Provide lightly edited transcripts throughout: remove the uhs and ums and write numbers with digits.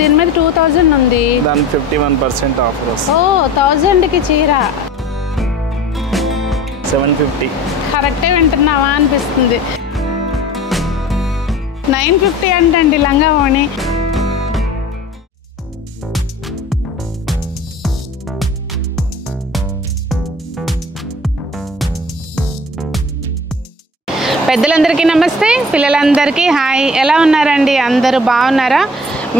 దీని మీద 2000 ఉంది, దాని 51% ఆఫర్ వస్తుంది. ఓ 1000కి చీర 750. కరెక్టే వింటున్నావా అనిపిస్తుంది. 950 అంటండి లంగా ఓణి. పెద్దలందరికీ నమస్తే, పిల్లలందరికీ హాయ్. ఎలా ఉన్నారండి? అందరూ బాగున్నారా?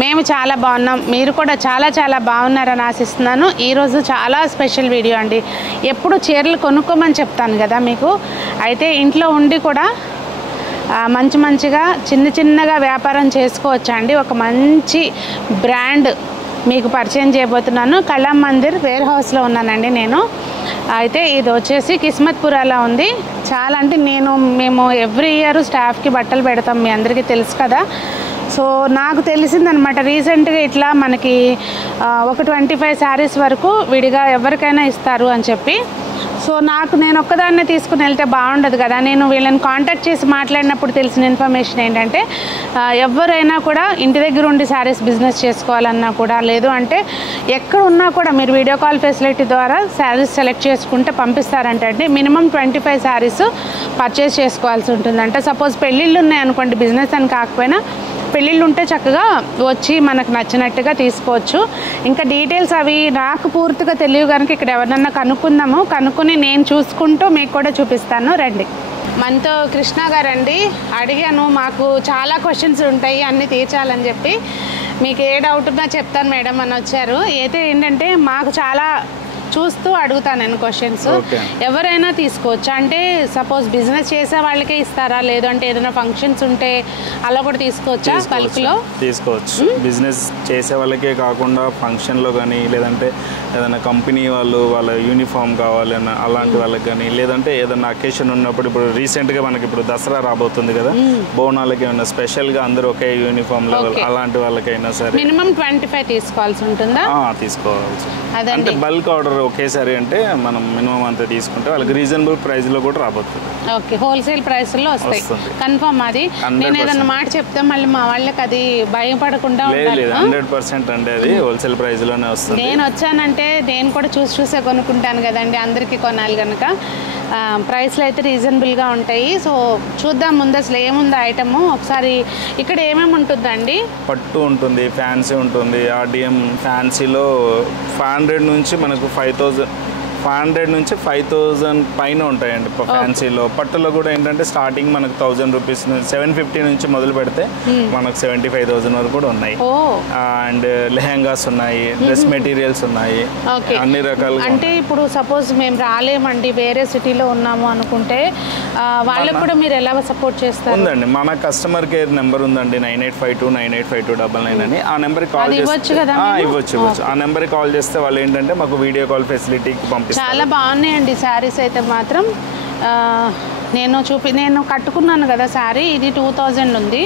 మేము చాలా బాగున్నాం, మీరు కూడా చాలా చాలా బాగున్నారని ఆశిస్తున్నాను. ఈరోజు చాలా స్పెషల్ వీడియో అండి. ఎప్పుడు చీరలు కొనుక్కోమని చెప్తాను కదా మీకు, అయితే ఇంట్లో ఉండి కూడా మంచిగా చిన్నగా వ్యాపారం చేసుకోవచ్చా అండి. ఒక మంచి బ్రాండ్ మీకు పరిచయం చేయబోతున్నాను. కళా మందిర్ వేర్ హౌస్లో ఉన్నానండి నేను. అయితే ఇది వచ్చేసి కిస్మత్పురాలో ఉంది. చాలా అంటే మేము ఎవ్రీ ఇయర్ స్టాఫ్కి బట్టలు పెడతాం, మీ అందరికీ తెలుసు కదా. సో నాకు తెలిసిందనమాట రీసెంట్గా ఇట్లా మనకి ఒక 25 శారీస్ వరకు విడిగా ఎవరికైనా ఇస్తారు అని చెప్పి. సో నేను ఒక్కదాన్నే తీసుకుని వెళ్తే బాగుండదు కదా. నేను వీళ్ళని కాంటాక్ట్ చేసి మాట్లాడినప్పుడు తెలిసిన ఇన్ఫర్మేషన్ ఏంటంటే, ఎవరైనా కూడా ఇంటి దగ్గర ఉండి శారీస్ బిజినెస్ చేసుకోవాలన్నా కూడా, లేదు అంటే ఎక్కడ ఉన్నా కూడా మీరు వీడియో కాల్ ఫెసిలిటీ ద్వారా శారీస్ సెలెక్ట్ చేసుకుంటే పంపిస్తారంటే అండి. మినిమం 25 శారీస్ పర్చేస్ చేసుకోవాల్సి ఉంటుందంట. సపోజ్ పెళ్ళిళ్ళు ఉన్నాయనుకోండి, బిజినెస్ అని కాకపోయినా పెళ్ళిళ్ళు ఉంటే చక్కగా వచ్చి మనకు నచ్చినట్టుగా తీసుకోవచ్చు. ఇంకా డీటెయిల్స్ అవి నాకు పూర్తిగా తెలియదు కనుక ఇక్కడ ఎవరినన్నా కనుక్కుని నేను చూసుకుంటూ మీకు కూడా చూపిస్తాను. రండి. మనతో కృష్ణ గారండి. అడిగాను, మాకు చాలా క్వశ్చన్స్ ఉంటాయి అన్నీ తీర్చాలని చెప్పి. మీకు ఏ డౌట్ ఉన్నా చెప్తాను మేడం అని వచ్చారు. అయితే ఏంటంటే మాకు చాలా చూస్తూ అడుగుతాను నేను క్వశ్చన్స్. ఎవరైనా తీసుకోవచ్చు అంటే సపోజ్ బిజినెస్ చేసే వాళ్ళకే ఇస్తారా, లేదు అంటే ఏదైనా ఫంక్షన్స్ ఉంటే అలా కూడా తీసుకోవచ్చా? బల్క్లో తీసుకోవచ్చు. బిజినెస్ చేసే వాళ్ళకే కాకుండా ఫంక్షన్లో కానీ, లేదంటే ఏదైనా కంపెనీ వాళ్ళ యూనిఫామ్ కావాలన్నా అలాంటి వాళ్ళకి కానీ, లేదంటే ఏదైనా అకేషన్ ఉన్నప్పుడు, ఇప్పుడు రీసెంట్గా మనకి ఇప్పుడు దసరా రాబోతుంది కదా, బోనాలకి ఏమైనా స్పెషల్గా అందరూ ఒకే యూనిఫామ్ లో అలాంటి వాళ్ళకైనా సరే మినిమం 25 తీసుకోవాల్సి ఉంటుందా? తీసుకోవాల్సి. అంటే బల్క్ ఆర్డర్ ఒకేసారి అంటే మనం మినిమం అంతా తీసుకుంటే వాళ్ళకి రీజనబుల్ ప్రైస్ లో కూడా రాబోతుంది. ఓకే, హోల్సేల్ ప్రైస్ లో వస్తాయి కన్ఫర్మ్. అది నేను ఏదన్నా మాట చెప్తే మళ్ళీ మా వాళ్ళకి అది భయపడకుండా ఉండాలి. 100% అండి, అది హోల్సేల్ ప్రైస్ లోనే వస్తుంది. నేను వచ్చానంటే నేను కూడా చూసే కొనుక్కుంటాను కదండి, అందరికీ కొనాలి కనుక ప్రైస్లు అయితే రీజనబుల్గా ఉంటాయి. సో చూద్దాం ముందు అసలు ఏముంది ఐటమ్ ఒకసారి. ఇక్కడ ఏమేమి ఉంటుందండి? పట్టు ఉంటుంది, ఫ్యాన్సీ ఉంటుంది. ఆర్డిఎం ఫ్యాన్సీలో 500 నుంచి మనకు 500 నుంచి 5000 పైన ఉంటాయండి ఫ్యాన్సీలో. పట్టులో కూడా ఏంటంటే స్టార్టింగ్ మనకు 1000 రూపీస్ 750 నుంచి మొదలు పెడితే మనకు 75,000 వరకు కూడా ఉన్నాయి. అండ్ లెహెంగాస్ ఉన్నాయి, డ్రెస్ మెటీరియల్స్ ఉన్నాయి, అన్ని రకాలు. అంటే ఇప్పుడు సపోజ్ మేము రాలేమండి, వేరే సిటీలో ఉన్నాము అనుకుంటే వాళ్ళకు కూడా మీరు ఎలా సపోర్ట్ చేస్తారు? ఉందండి, మన కస్టమర్ కేర్ నెంబర్ ఉందండి, 9852985299 అని. ఆ నెంబర్కి కాల్ చేస్తే ఇవ్వచ్చు. ఆ నెంబర్కి కాల్ చేస్తే వాళ్ళు ఏంటంటే మాకు వీడియో కాల్ ఫెసిలిటీకి పంపిస్తారు. చాలా బాగున్నాయండి శారీస్ అయితే మాత్రం. నేను కట్టుకున్నాను కదా శారీ, ఇది 2000 ఉంది.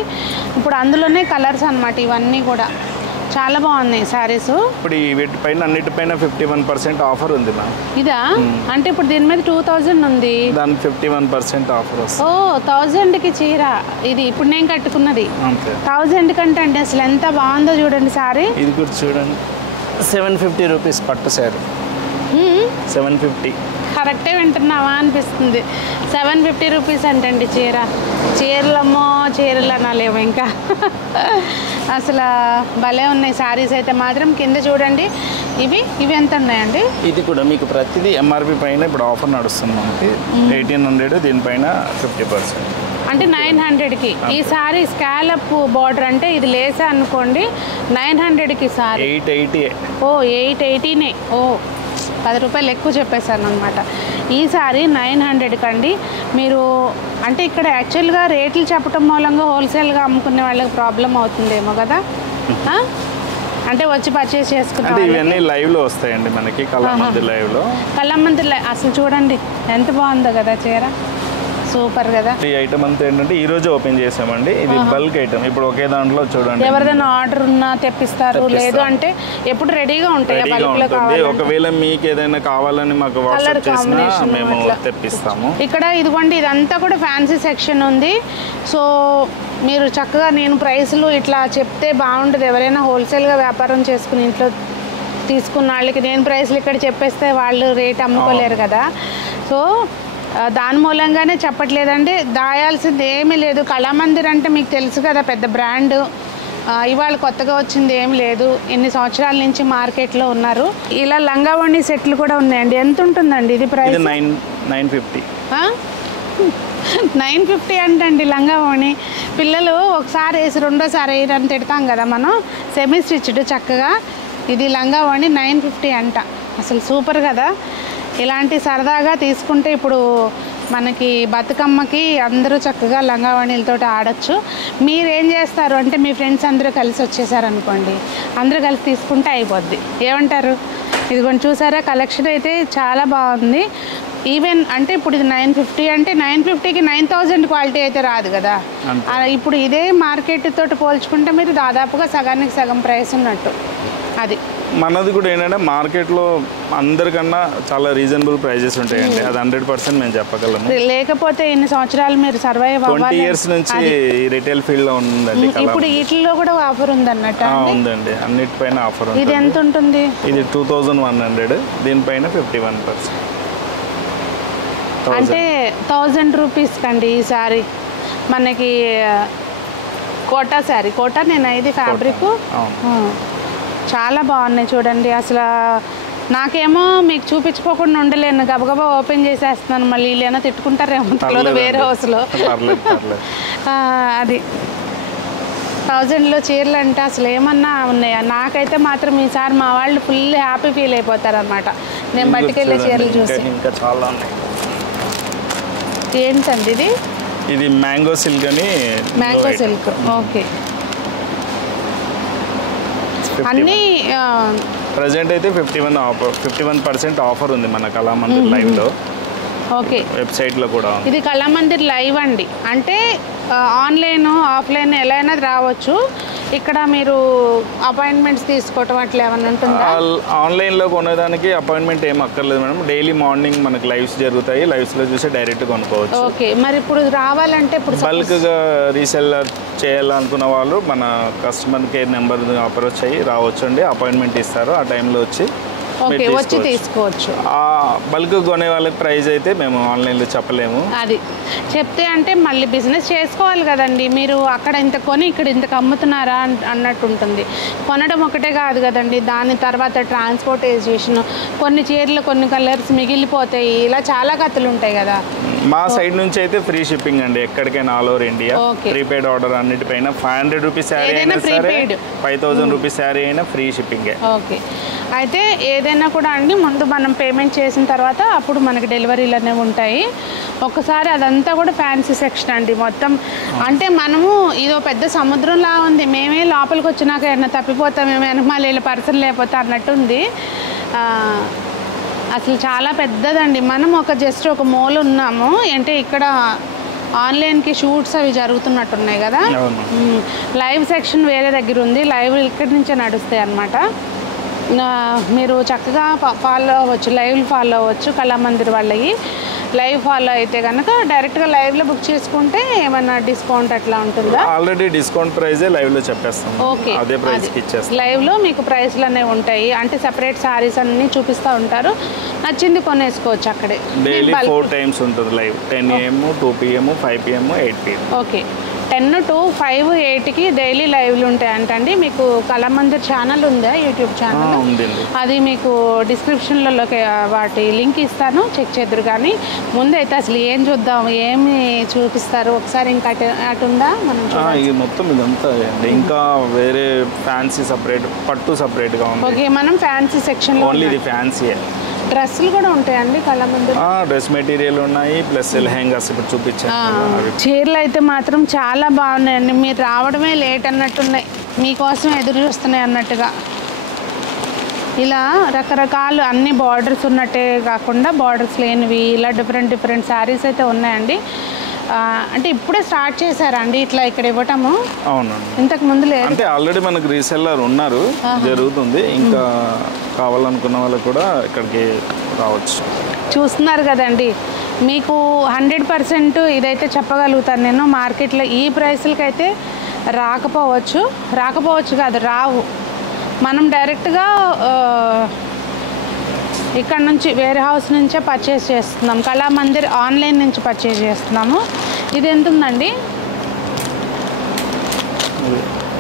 ఇప్పుడు అందులోనే కలర్స్ అన్నమాట, ఇవన్నీ కూడా చాలా బాగున్నాయి శారీస్. ఇప్పుడు వీటిపైన అన్నిటిపైన 51% ఆఫర్ ఉంది మ్యామ్. ఇదా? అంటే ఇప్పుడు దీని మీద 2000 ఉంది, దాని 51% ఆఫర్ వస్తుంది. ఓ 1000కి చీర. ఇది ఇప్పుడు నేను కట్టుకున్నది 1000 కంటే అండి. అసలు ఎంత బాగుందో చూడండి శారీ. ఇది కూడా చూడండి, 750 రూపీస్ పట్టు శారీ. 750. కరెక్టే వింటున్నావా అనిపిస్తుంది. 750 రూపీస్ అంటండి చీరలమ్మో చీరలు అనాలేమో ఇంకా. అసలు భలే ఉన్నాయి శారీస్ అయితే మాత్రం. కింద చూడండి, ఇవి ఎంత ఉన్నాయండి? ఇది కూడా మీకు ప్రతిదీ ఎంఆర్పి పైన ఇప్పుడు ఆఫర్ నడుస్తుంది మనకి. 1800, దీనిపైన 50%. అంటే 900కి ఈ సారీ స్కాలప్ బార్డర్. అంటే ఇది లేసా అనుకోండి 900కి సారీ 880. ఓ 880నే. ఓ 10 రూపాయలు ఎక్కువ చెప్పేశాను అనమాట. ఈసారి 900కి అండి. మీరు అంటే ఇక్కడ యాక్చువల్గా రేట్లు చెప్పడం మూలంగా హోల్సేల్గా అమ్ముకునే వాళ్ళకి ప్రాబ్లం అవుతుందేమో కదా. అంటే వచ్చి పర్చేస్ చేసుకుంటాం. ఇవన్నీ లైవ్లో వస్తాయండి మనకి, కళామందిర్ లైవ్లో. కళామందిర్ అసలు చూడండి ఎంత బాగుందో కదా చీర. సూపర్ కదా. ఈ ఐటమ్ అంతా ఏంటంటే ఈ రోజు ఓపెన్ చేసామండి. ఇది బల్క్ ఐటమ్. ఇప్పుడు ఒకే దాంట్లో చూడండి, ఎవరిదైనా ఆర్డర్ ఉన్నా తెప్పిస్తారు, లేదు అంటే ఎప్పుడు రెడీగా ఉంటాయి. ఒకవేళ మీకు ఏదైనా కావాలని మాకు వాట్సాప్ చేసినా మేము తెప్పిస్తాము. ఇక్కడ ఇదిగోండి, ఇదంతా కూడా ఫ్యాన్సీ సెక్షన్ ఉంది. సో మీరు చక్కగా, నేను ప్రైస్లు ఇట్లా చెప్తే బాగుంటుంది. ఎవరైనా హోల్సేల్గా వ్యాపారం చేసుకుని ఇంట్లో తీసుకున్న వాళ్ళకి నేను ప్రైస్లు ఇక్కడ చెప్పేస్తే వాళ్ళు రేట్ అమ్ముకోలేరు కదా. సో దాని మూలంగానే చెప్పట్లేదండి. దాయాల్సింది ఏమీ లేదు. కళామందిర్ అంటే మీకు తెలుసు కదా, పెద్ద బ్రాండ్. ఇవాళ కొత్తగా వచ్చింది ఏం లేదు, ఎన్ని సంవత్సరాల నుంచి మార్కెట్లో ఉన్నారు. ఇలా లంగా ఓణి సెట్లు కూడా ఉన్నాయండి. ఎంత ఉంటుందండి ఇది ప్రైస్? 950. 950 అంటండి లంగా ఓణి. పిల్లలు ఒకసారి వేసి రెండోసారి వేయని తిడతాం కదా మనం. సెమీ స్టిచ్డ్ చక్కగా. ఇది లంగా ఓణి 950 అంట. అసలు సూపర్ కదా. ఇలాంటి సరదాగా తీసుకుంటే ఇప్పుడు మనకి బతుకమ్మకి అందరూ చక్కగా లంగా ఓణీలతో ఆడచ్చు. మీరేం చేస్తారు అంటే మీ ఫ్రెండ్స్ అందరూ కలిసి వచ్చేసారనుకోండి, అందరూ కలిసి తీసుకుంటే అయిపోద్ది. ఏమంటారు? ఇదిగోండి చూసారా, కలెక్షన్ అయితే చాలా బాగుంది. ఈవెన్ అంటే ఇప్పుడు ఇది 950 అంటే 950కి 9000 క్వాలిటీ అయితే రాదు కదా. ఇప్పుడు ఇదే మార్కెట్ తోటి పోల్చుకుంటే మీరు దాదాపుగా సగానికి సగం ప్రైస్ ఉన్నట్టు. అది మనది కూడా ఏంటంటే మార్కెట్లో అందరికన్నా చాలా రీజనబుల్ ప్రైజెస్ ఉంటాయండి. అది 100% మేము చెప్పగలము. లేకపోతే ఇన్ని సంవత్సరాలు మీరు సర్వైవ్ 20 years నుంచి రిటైల్ ఫీల్డ్ లో ఉందండి. ఇప్పుడు వీటిలో కూడా ఆఫర్ ఉంది అన్నట్టు? ఉందండి, అన్నిటిపైన ఆఫర్ ఉంది. ఇది ఎంత ఉంటుంది? ఇది 2100, దీనిపైన 51%. అంటే 1000 రూపీస్ కండి ఈ సారీ. మనకి కోటా శారీ, కోటా నేను ఇది ఫ్యాబ్రిక్ చాలా బాగున్నాయి చూడండి. అసలు నాకేమో మీకు చూపించుకోకుండా ఉండలేను, గబగబా ఓపెన్ చేసేస్తున్నాను. మళ్ళీ వీళ్ళైనా తిట్టుకుంటారేమో తెలియదు వేరే హౌస్లో. అది 1000లో చీరలు అంటే అసలు ఏమన్నా ఉన్నాయా? నాకైతే మాత్రం ఈసారి మా వాళ్ళు ఫుల్ హ్యాపీ ఫీల్ అయిపోతారు అన్నమాట నేను బయటకెళ్ళే చీరలు చూసి. ఇంకా చాలా ఉన్నాయి. ఏంటండి ఇది? ఇది మ్యాంగో సిల్క్ అని. Mango silk, okay. అన్నీ ప్రజెంట్ అయితే 51% ఆఫర్ ఉంది మన కళామందిర్ లైవ్లో. ఓకే, వెబ్సైట్లో కూడా. ఇది కళామందిర్ లైవ్ అండి. అంటే ఆన్లైన్ ఆఫ్లైన్ ఎలా అయినా రావచ్చు. ఇక్కడ మీరు అపాయింట్మెంట్స్ తీసుకోవటం అట్లా ఏమన్నా ఉంటుందా? ఆన్లైన్లో కొనేదానికి అపాయింట్మెంట్ ఏం అక్కర్లేదు మేడం. డైలీ మార్నింగ్ మనకు లైవ్స్ జరుగుతాయి, లైవ్స్లో చూసి డైరెక్ట్ కొనుక్కోవచ్చు. ఓకే, మరి ఇప్పుడు రావాలంటే ఇప్పుడు బల్క్గా రీసెల్లర్ చేయాలనుకున్న వాళ్ళు మన కస్టమర్ కేర్ నెంబర్ అప్రోచ్ అయ్యి రావచ్చు అండి. అపాయింట్మెంట్ ఇస్తారు, ఆ టైంలో వచ్చి వచ్చి తీసుకోవచ్చు. బల్క్ కొనే వాళ్ళకి ప్రైస్ అయితే మేము ఆన్లైన్లో చెప్పలేము. అది చెప్తే అంటే మళ్ళీ బిజినెస్ చేసుకోవాలి కదండి. మీరు అక్కడ ఇంత కొని ఇక్కడ ఇంతకు అమ్ముతున్నారా అన్నట్టు ఉంటుంది. కొనడం ఒకటే కాదు కదండి, దాని తర్వాత ట్రాన్స్పోర్టేషన్, కొన్ని చీరలు కొన్ని కలర్స్ మిగిలిపోతాయి, ఇలా చాలా కథలు ఉంటాయి కదా. మా సైడ్ నుంచి అయితే ఫ్రీ షిప్పింగ్ అండి, ఎక్కడికైనా all over India. Prepaid order అన్నిటిపైన 500 రూపీస్ శారీ అయినా సరే, 5000 రూపీస్ శారీ అయినా ఫ్రీ షిప్పింగే. ఓకే, అయితే ఏదైనా కూడా అండి ముందు మనం పేమెంట్ చేసిన తర్వాత అప్పుడు మనకి డెలివరీలు అనేవి ఉంటాయి. ఒకసారి అదంతా కూడా ఫ్యాన్సీ సెక్షన్ అండి మొత్తం. అంటే మనము ఇదో పెద్ద సముద్రంలా ఉంది, మేమే లోపలికి వచ్చినాక ఏమన్నా తప్పిపోతామేమో, వెనకమాల వీళ్ళ పర్సన్ లేకపోతే అన్నట్టుంది. అసలు చాలా పెద్దదండి. మనం జస్ట్ ఒక మూల ఉన్నాము అంటే ఇక్కడ ఆన్లైన్కి షూట్స్ అవి జరుగుతున్నట్టున్నాయి కదా. లైవ్ సెక్షన్ వేరే దగ్గర ఉంది, లైవ్ ఇక్కడి నుంచే నడుస్తాయి అన్నమాట. మీరు చక్కగా ఫాలో అవ్వచ్చు, లైవ్లు ఫాలో అవ్వచ్చు కళామందిర్ వాళ్ళవి. లైవ్ ఫాలో అయితే కనుక డైరెక్ట్గా లైవ్లో బుక్ చేసుకుంటే ఏమన్నా డిస్కౌంట్ అట్లా ఉంటుందా? ఆల్రెడీ డిస్కౌంట్ ప్రైజే లైవ్లో చెప్పేస్తాం. ఓకే, అదే ప్రైస్కి ఇచ్చేస్తాం. లైవ్లో మీకు ప్రైస్లు అనేవి ఉంటాయి, అంటే సెపరేట్ సారీస్ అన్నీ చూపిస్తూ ఉంటారు, నచ్చింది కొనేసుకోవచ్చు అక్కడే. డైలీ 4 times ఉంటుంది live, 10 AM, 2 PM, 5 PM, 8 PM. Okay, 10 to 5, 8కి డైలీ లైవ్లు ఉంటాయి అంటండి. మీకు కళామందిర్ ఛానల్ ఉందా, యూట్యూబ్ ఛానల్? అది మీకు డిస్క్రిప్షన్లో వాటి లింక్ ఇస్తాను, చెక్ చేద్దరు. కానీ ముందైతే అసలు ఏం చూద్దాం, ఏమి చూపిస్తారు ఒకసారి. ఇంకా అటు ఉందా మనం? ఇది మొత్తం ఇదంతా ఇంకా వేరే ఫ్యాన్సీ సపరేట్, పట్టు సపరేట్గా ఉంది. ఓకే, మనం ఫ్యాన్సీ సెక్షన్లో ఓన్లీ ఇది ఫ్యాన్సీ. డ్రెస్సులు కూడా ఉంటాయండి కళామందిర్? డ్రెస్ మెటీరియల్ ఉన్నాయి, ప్లస్ లెహెంగాస్ ఇప్పుడు చూపించాను. చీరలు అయితే మాత్రం చాలా బాగున్నాయండి. మీరు రావడమే లేట్ అన్నట్టున్నాయి, మీకోసం ఎదురు చూస్తున్నాయి అన్నట్టుగా. ఇలా రకరకాలు అన్ని బార్డర్స్ ఉన్నట్టే కాకుండా బార్డర్స్ లేనివి ఇలా డిఫరెంట్ శారీస్ అయితే ఉన్నాయండి. అంటే ఇప్పుడే స్టార్ట్ చేశారా అండి ఇట్లా ఇక్కడ ఇవ్వటము? అవునండి, ఇంతకు ముందు లేదు అంటే ఆల్రెడీ మనకు రీసెల్లర్ ఉన్నారు, జరుగుతుంది. ఇంకా కావాలనుకున్న వాళ్ళకి కూడా ఇక్కడికి రావచ్చు. చూస్తున్నారు కదండి, మీకు 100% ఇదైతే చెప్పగలుగుతాను నేను. మార్కెట్లో ఈ ప్రైస్లకైతే రాకపోవచ్చు కాదు, రావు. మనం డైరెక్ట్గా ఇక్కడ నుంచి వేరే హౌస్ నుంచే పర్చేస్ చేస్తున్నాం. కళామందిర్ ఆన్లైన్ నుంచి పర్చేస్ చేస్తున్నాము. ఇది ఎంత ఉందండి?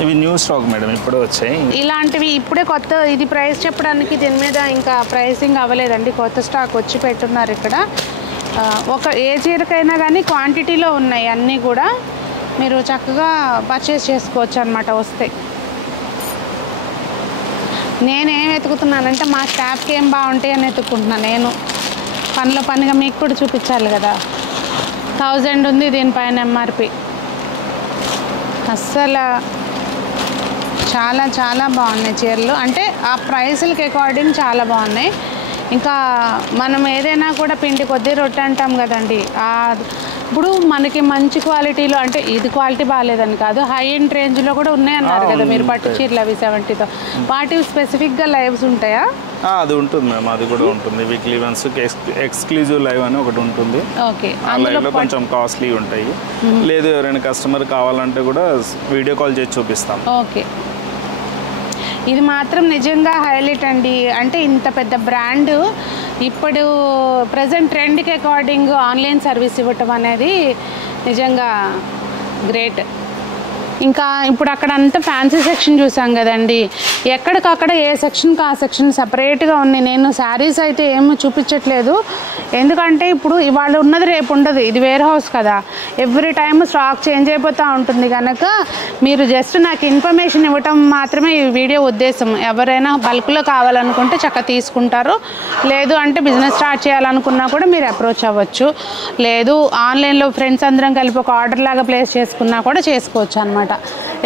ఇవి న్యూ స్టాక్ మేడం, ఇప్పుడే వచ్చాయి. ఇలాంటివి ఇప్పుడే కొత్త, ఇది ప్రైస్ చెప్పడానికి దీని మీద ఇంకా ప్రైసింగ్ అవ్వలేదండి, కొత్త స్టాక్ వచ్చి పెట్టున్నారు ఇక్కడ. ఒక ఏ చీరకైనా కానీ క్వాంటిటీలో ఉన్నాయి అన్నీ కూడా, మీరు చక్కగా పర్చేస్ చేసుకోవచ్చు అనమాట వస్తే. నేనేం వెతుకుతున్నానంటే మా స్టాఫ్కి ఏం బాగుంటాయి అని వెతుక్కుంటున్నాను నేను. పనిలో పనిగా మీకు కూడా చూపించాలి కదా. 1000 ఉంది దీనిపైన ఎంఆర్పి. అస్సలు చాలా చాలా బాగున్నాయి చీరలు, అంటే ఆ ప్రైసులకి అకార్డింగ్ చాలా బాగున్నాయి. ఇంకా మనం ఏదైనా కూడా పిండి కొద్దీ రొట్టె అంటాం కదండి, ఇప్పుడు మనకి మంచి క్వాలిటీలో, అంటే ఇది క్వాలిటీ బాగాలేదని కాదు, హై ఎండ్ రేంజ్లో కూడా ఉన్నాయన్నారు కదా మీరు పట్టు చీరలు అవి 70తో. వాటి స్పెసిఫిక్గా లైవ్స్ ఉంటాయా? అది ఉంటుంది మ్యామ్, అది కూడా ఉంటుంది. వీక్లీ వన్స్ ఎక్స్క్లూజివ్ లైవ్ అని ఒకటి ఉంటుంది. ఓకే, ఆ లైవ్లో కొంచెం కాస్ట్లీ ఉంటాయి. లేదు ఎవరైనా కస్టమర్ కావాలంటే కూడా వీడియో కాల్ చేసి చూపిస్తాం. ఓకే, ఇది మాత్రం నిజంగా హైలైట్ అండి. అంటే ఇంత పెద్ద బ్రాండ్ ఇప్పుడు ప్రజెంట్ ట్రెండ్కి అకార్డింగ్ ఆన్లైన్ సర్వీస్ ఇవ్వటం అనేది నిజంగా గ్రేట్. ఇంకా ఇప్పుడు అక్కడ అంతా ఫ్యాన్సీ సెక్షన్ చూసాం కదండి, ఎక్కడికక్కడ ఏ సెక్షన్కి ఆ సెక్షన్ సపరేట్గా ఉన్నాయి. నేను శారీస్ అయితే ఏమీ చూపించట్లేదు, ఎందుకంటే ఇప్పుడు ఇవాళ ఉన్నది రేపు ఉండదు, ఇది వేర్ హౌస్ కదా, ఎవ్రీ టైమ్ స్టాక్ చేంజ్ అయిపోతూ ఉంటుంది. కనుక మీరు జస్ట్ నాకు ఇన్ఫర్మేషన్ ఇవ్వటం మాత్రమే ఈ వీడియో ఉద్దేశం. ఎవరైనా బల్క్లో కావాలనుకుంటే చక్కగా తీసుకుంటారు, లేదు అంటే బిజినెస్ స్టార్ట్ చేయాలనుకున్నా కూడా మీరు అప్రోచ్ అవ్వచ్చు, లేదు ఆన్లైన్లో ఫ్రెండ్స్ అందరం కలిపి ఒక ఆర్డర్ లాగా ప్లేస్ చేసుకున్నా కూడా చేసుకోవచ్చు అనమాట.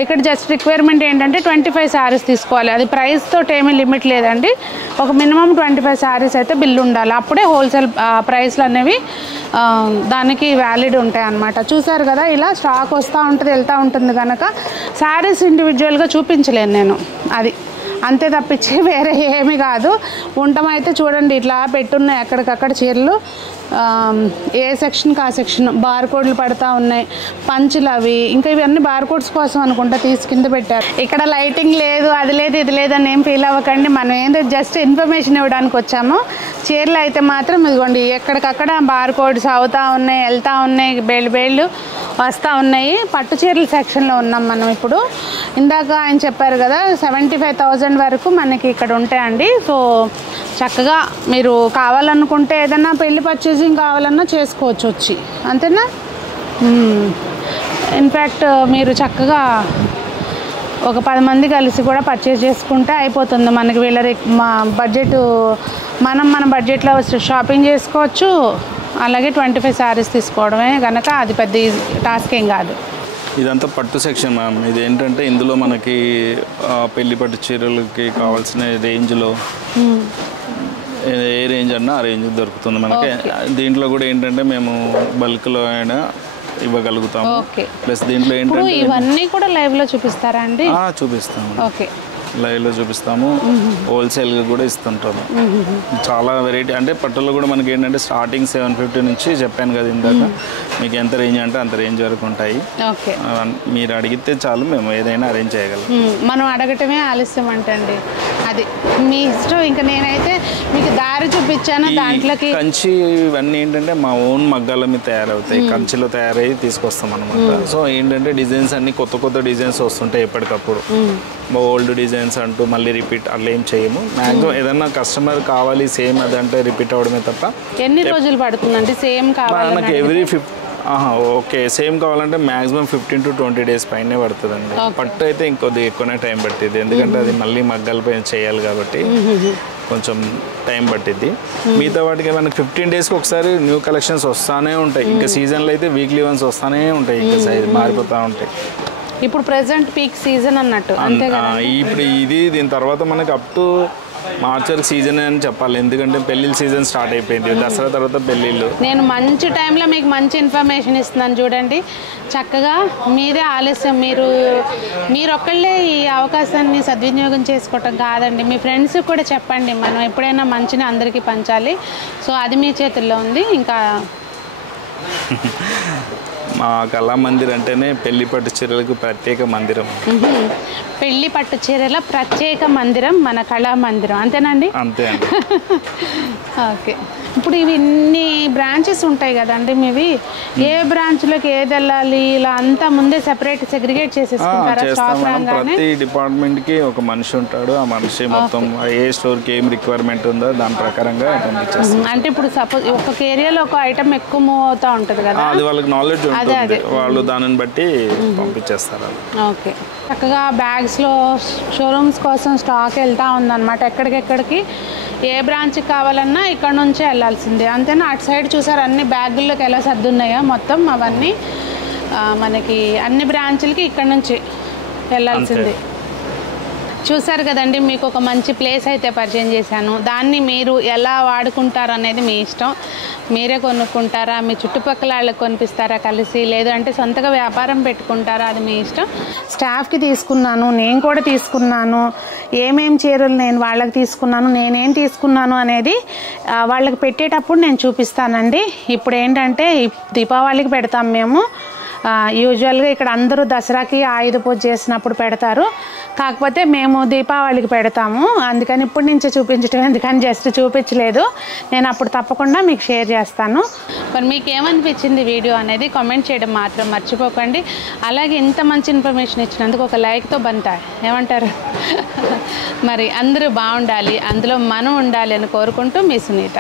ఇక్కడ జస్ట్ రిక్వైర్మెంట్ ఏంటంటే 25 శారీస్ తీసుకోవాలి. అది ప్రైస్ తోటి ఏమీ లిమిట్ లేదండి, ఒక మినిమం 25 శారీస్ అయితే బిల్లు ఉండాలి, అప్పుడే హోల్సేల్ ప్రైస్లు అనేవి దానికి వ్యాలిడ్ ఉంటాయి అన్నమాట. చూసారు కదా, ఇలా స్టాక్ వస్తూ ఉంటుంది వెళ్తూ ఉంటుంది కనుక శారీస్ ఇండివిజువల్గా చూపించలేను నేను, అది అంతే తప్పించి వేరే ఏమీ కాదు. ఉండమైతే చూడండి ఇట్లా పెట్టున్నాయి ఎక్కడికక్కడ చీరలు, ఏ సెక్షన్కి ఆ సెక్షన్ బార్ కోడ్లు పడతా ఉన్నాయి, పంచులు అవి. ఇంకా ఇవన్నీ బార్ కోడ్స్ కోసం అనుకుంటా తీసి కింద పెట్టారు. ఇక్కడ లైటింగ్ లేదు, అది లేదు, ఇది లేదని ఏం ఫీల్ అవ్వకండి, మనం ఏంటో జస్ట్ ఇన్ఫర్మేషన్ ఇవ్వడానికి వచ్చాము. చీరలు అయితే మాత్రం ఇదిగోండి ఎక్కడికక్కడ బార్ కోడ్స్ అవుతూ ఉన్నాయి, వెళ్తూ ఉన్నాయి, బేళ్ళు వస్తూ ఉన్నాయి. పట్టు చీరల సెక్షన్లో ఉన్నాం మనం ఇప్పుడు. ఇందాక ఆయన చెప్పారు కదా 75,000 వరకు మనకి ఇక్కడ ఉంటాయండి. సో చక్కగా మీరు కావాలనుకుంటే ఏదన్నా పెళ్లి పర్చేసింగ్ కావాలన్నా చేసుకోవచ్చు వచ్చి, అంతేనా? ఇన్ఫ్యాక్ట్ మీరు చక్కగా ఒక 10 మంది కలిసి కూడా పర్చేస్ చేసుకుంటే అయిపోతుంది. మనకి వీళ్ళ మా బడ్జెట్, మన బడ్జెట్లో షాపింగ్ చేసుకోవచ్చు, అలాగే 25 శారీస్ తీసుకోవడమే కనుక అది పెద్ద టాస్క్ ఏం కాదు. ఇదంతా పట్టు సెక్షన్ మ్యామ్. ఇది ఏంటంటే ఇందులో మనకి పెళ్లి పట్టు చీరలకి కావాల్సిన రేంజ్లో ఏ రేంజ్ అన్నా ఆ రేంజ్ దొరుకుతుంది మనకి. దీంట్లో కూడా ఏంటంటే మేము బల్క్లో అయినా ఇవ్వగలుగుతాము. ప్లస్ దీంట్లో ఏంటంటే ఇవన్నీ కూడా లైవ్లో చూపిస్తారా అండి? చూపిస్తాము. ఓకే, లైవ్లో చూపిస్తాము, హోల్సేల్గా కూడా ఇస్తుంటాము. చాలా వెరైటీ, అంటే పట్టులో కూడా మనకి ఏంటంటే స్టార్టింగ్ 750 నుంచి చెప్పాను కదా ఇందాక, మీకు ఎంత రేంజ్ అంటే అంత రేంజ్ వరకు ఉంటాయి. మీరు అడిగితే చాలు, మేము ఏదైనా అరేంజ్ చేయగలం. మనం అడగటమే ఆలస్యం అంటండి, అది మీ ఇష్టం. ఇంకా నేనైతే మీకు దారి చూపించాను. దాంట్లోకి కంచి ఇవన్నీ ఏంటంటే మా ఓన్ మగ్గాల మీద తయారవుతాయి, కంచిలో తయారయ్యి తీసుకొస్తాం అనమాట. సో ఏంటంటే డిజైన్స్ అన్ని కొత్త డిజైన్స్ వస్తుంటాయి ఎప్పటికప్పుడు. ఓల్డ్ డిజైన్స్ అంటూ మళ్ళీ రిపీట్ అట్లా ఏం చేయము. మ్యాక్సిమం ఏదన్నా కస్టమర్ కావాలి సేమ్ అదంటే రిపీట్ అవడమే తప్ప. ఎన్ని రోజులు పడుతుందండి సేమ్ కావాలి? మనకి ఎవ్రీ ఓకే సేమ్ కావాలంటే మ్యాక్సిమం 15 to 20 days పైనే పడుతుందండి. పట్టు అయితే ఇంకొద్దిగా ఎక్కువనే టైం పట్టింది, ఎందుకంటే అది మళ్ళీ మగ్గాల పైన చేయాలి కాబట్టి కొంచెం టైం పట్టిద్ది. మిగతా వాటికి మనకి 15 daysకి ఒకసారి న్యూ కలెక్షన్స్ వస్తూనే ఉంటాయి. ఇంకా సీజన్లో అయితే వీక్లీ వన్స్ వస్తూనే ఉంటాయి, ఇంకా సైజ్ మారిపోతూ ఉంటాయి. ఇప్పుడు ప్రెసెంట్ పీక్ సీజన్ అన్నట్టు అంతే కదా. ఇప్పుడు ఇది దీని తర్వాత మనకి అప్ టు మార్చి వరకు సీజన్ అని చెప్పాలి, ఎందుకంటే పెళ్ళిళ్ళ సీజన్ స్టార్ట్ అయిపోయింది. దసరా తర్వాత పెళ్ళిళ్ళు. నేను మంచి టైంలో మీకు మంచి ఇన్ఫర్మేషన్ ఇస్తున్నాను చూడండి. చక్కగా మీదే ఆలస్యం, మీరు ఒక్కళ్ళే ఈ అవకాశాన్ని సద్వినియోగం చేసుకోవటం కాదండి, మీ ఫ్రెండ్స్ కూడా చెప్పండి. మనం ఎప్పుడైనా మంచిని అందరికీ పంచాలి. సో అది మీ చేతుల్లో ఉంది. ఇంకా మా కళామందిర్ అంటేనే పెళ్లి పట్టు చీరలకు ప్రత్యేక మందిరం. పెళ్లి పట్టు చీరల ప్రత్యేక మందిరం మన కళామందిరం, అంతేనండి? అంతే అండి. ఓకే, ఇప్పుడు ఇవి ఇన్ని బ్రాంచెస్ ఉంటాయి కదండి మీవి, ఏ బ్రాంచ్లోకి ఏది వెళ్ళాలి ఇలా అంతా ముందే సెగ్రిగేట్ చేసేసుకుంటారా? ప్రతి డిపార్ట్మెంట్కి ఒక మనిషి ఉంటాడు, ఆ మనిషి మొత్తం ఏ స్టోర్కి ఏం రిక్వైర్మెంట్ ఉందో దాని ప్రకారంగా పంపించేస్తాం. అంటే ఇప్పుడు సపోజ్ ఒక్కొక్క ఏరియాలో ఒక ఐటమ్ ఎక్కువ మూవ్ అవుతూ ఉంటుంది కదా, అది వాళ్ళకి నాలెడ్జ్ ఉంటుంది, వాళ్ళు దానిని బట్టి పంపించేస్తారు. ఓకే, చక్కగా బ్యాగ్స్లో షోరూమ్స్ కోసం స్టాక్ వెళ్తూ ఉందన్నమాట. ఎక్కడికెక్కడికి ఏ బ్రాంచ్కి కావాలన్నా ఇక్కడ నుంచే వెళ్ళాల్సిందే, అంతేనా? అటు సైడ్ చూసారు అన్ని బ్యాగుల్లోకి ఎలా సర్దున్నాయో మొత్తం అవన్నీ మనకి అన్ని బ్రాంచులకి ఇక్కడ నుంచి వెళ్ళాల్సిందే. చూసారు కదండి, మీకు ఒక మంచి ప్లేస్ అయితే పరిచయం చేశాను. దాన్ని మీరు ఎలా వాడుకుంటారు అనేది మీ ఇష్టం. మీరే కొనుక్కుంటారా, మీ చుట్టుపక్కల వాళ్ళకి కొనిపిస్తారా కలిసి, లేదంటే సొంతగా వ్యాపారం పెట్టుకుంటారా, అది మీ ఇష్టం. స్టాఫ్కి తీసుకున్నాను, నేను కూడా తీసుకున్నాను, ఏమేం చీరలు నేను వాళ్ళకి తీసుకున్నాను, నేనేం తీసుకున్నాను అనేది వాళ్ళకి పెట్టేటప్పుడు నేను చూపిస్తానండి. ఇప్పుడు ఏంటంటే దీపావళికి పెడతాం మేము, యూజువల్గా ఇక్కడ అందరూ దసరాకి ఆయుధ పూజ చేసినప్పుడు పెడతారు, కాకపోతే మేము దీపావళికి పెడతాము. అందుకని ఇప్పటి నుంచే చూపించడం ఎందుకని జస్ట్ చూపించలేదు, నేను అప్పుడు తప్పకుండా మీకు షేర్ చేస్తాను. మరి మీకు ఏమనిపించింది వీడియో అనేది కామెంట్ చేయడం మాత్రం మర్చిపోకండి. అలాగే ఇంత మంచి ఇన్ఫర్మేషన్ ఇచ్చినందుకు ఒక లైక్తో బంతా, ఏమంటారు? మరి అందరూ బాగుండాలి, అందులో మనం ఉండాలి అని కోరుకుంటూ మీ సునీత.